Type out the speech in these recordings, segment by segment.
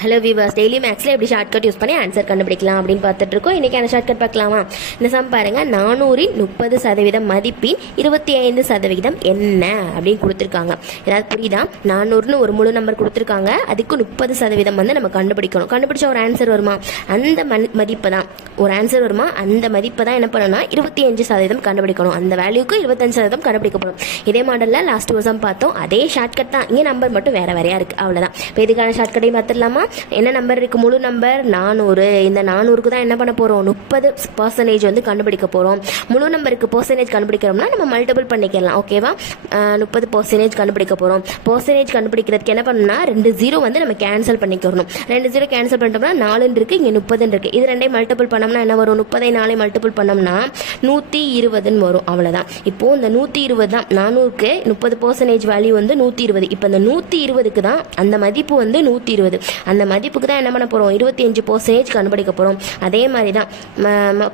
Hello viewers, daily மேக்ஸில் எப்படி shortcut use பண்ணி ஆன்சர் கண்டுபிடிக்கலாம் அப்படின்னு பார்த்துட்டு இருக்கோம். இன்றைக்கான ஷார்ட்கட் பார்க்கலாமா? இந்த சம் பாருங்க, 400 30% மதிப்பின் 25% என்ன அப்படின்னு கொடுத்துருக்காங்க. ஏதாவது புரியுதா? 400ன்னு ஒரு முழு நம்பர் கொடுத்துருக்காங்க, அதுக்கு 30% வந்து நம்ம கண்டுபிடிக்கணும். கண்டுபிடிச்ச ஒரு ஆன்சர் வருமா? அந்த மதிப்பை தான் ஒரு ஆன்சர் வருமா? அந்த மதிப்பை தான் என்ன பண்ணணும்னா 25% கண்டுபிடிக்கணும். அந்த வேல்யூக்கு 25% கண்டுபிடிக்கப்படும். இதே மாடலில் லாஸ்ட் வருஷம் பார்த்தோம். அதே ஷார்ட்கட் தான், இங்கே நம்பர் மட்டும் வேற வேறையா இருக்கு, அவ்வளோதான். இப்போ இதுக்கான ஷார்ட்கட்டையும் பார்த்துடலாமா? என்ன நம்பர் இருக்கு? முழு நம்பர் 400. இந்த 400க்கு தான் என்ன பண்ண போறோம்? 30% வந்து கண்டுபிடிக்க போறோம். முழு நம்பருக்கு பெர்சன்டேஜ் கண்டுபிடிக்கிறோம்னா நம்ம மல்டிபிள் பண்ணிக்கலாம். ஓகேவா? 30% கண்டுபிடிக்க போறோம். பெர்சன்டேஜ் கண்டுபிடிக்கிறதுக்கு என்ன பண்ணணும்னா 2 0 வந்து நம்ம கேன்சல் பண்ணிக்கிறோம். 2 0 கேன்சல் பண்ணிட்டோம்னா 4 இருக்கு, இங்க 30 இருக்கு. இது ரெண்டையும் மல்டிபிள் பண்ணோம்னா என்ன வரும்? 30 4 மல்டிபிள் பண்ணோம்னா 120 வரும். அவ்வளவுதான். இப்போ இந்த 120 தான் 400க்கு 30% வேல்யூ வந்து 120. இப்போ இந்த 120க்கு தான் அந்த மதிப்பு வந்து 120. அந்த மதிப்புக்கு தான் என்ன பண்ண போறோம்? 25% கண்டுபிடிக்க போறோம். அதே மாதிரி தான்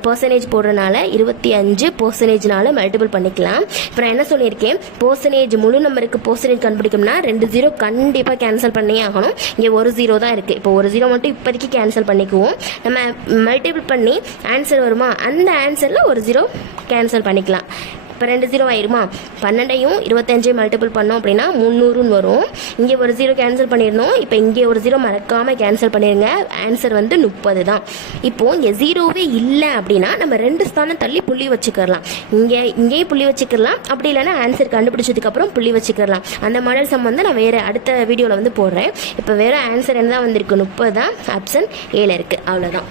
பெர்சன்டேஜ் போடுறதுனால 25%னால மல்டிபிள் பண்ணிக்கலாம். இப்போ நான் என்ன சொல்லியிருக்கேன்? பெர்சன்டேஜ் முழு நம்பருக்கு பெர்சன்டேஜ் கண்டுபிடிக்கணும்னா 2 0 கண்டிப்பாக கேன்சல் பண்ணியே ஆகணும். இங்கே ஒரு 0 தான் இருக்கு. இப்போ ஒரு 0 மட்டும் இப்போதைக்கு கேன்சல் பண்ணிக்குவோம். நம்ம மல்டிபிள் பண்ணி ஆன்சர் வருமா? அந்த ஆன்சரில் ஒரு 0 கேன்சல் பண்ணிக்கலாம். இப்போ 2 0 ஆயிருமா? 12ஐயும் 25 மல்டிபிள் பண்ணோம் அப்படின்னா 300ன்னு வரும். இங்கே ஒரு 0 கேன்சல் பண்ணிடணும். இப்போ இங்கே ஒரு 0 மறக்காமல் கேன்சல் பண்ணிடுங்க. ஆன்சர் வந்து 30 தான். இப்போ இங்கே 0வே இல்லை அப்படின்னா நம்ம 2 ஸ்தானம் தள்ளி புள்ளி வச்சுக்கலாம். இங்கேயே புள்ளி வச்சுக்கலாம். அப்படி இல்லைன்னா ஆன்சர் கண்டுபிடிச்சதுக்கப்புறம் புள்ளி வச்சுக்கலாம். அந்த மாடல் சம் வந்து நான் வேறு அடுத்த வீடியோவில் வந்து போடுறேன். இப்போ வேறு ஆன்சர் என்ன தான் வந்திருக்கு? 30 தான். ஆப்ஷன் ஏல இருக்குது. அவ்வளோதான்.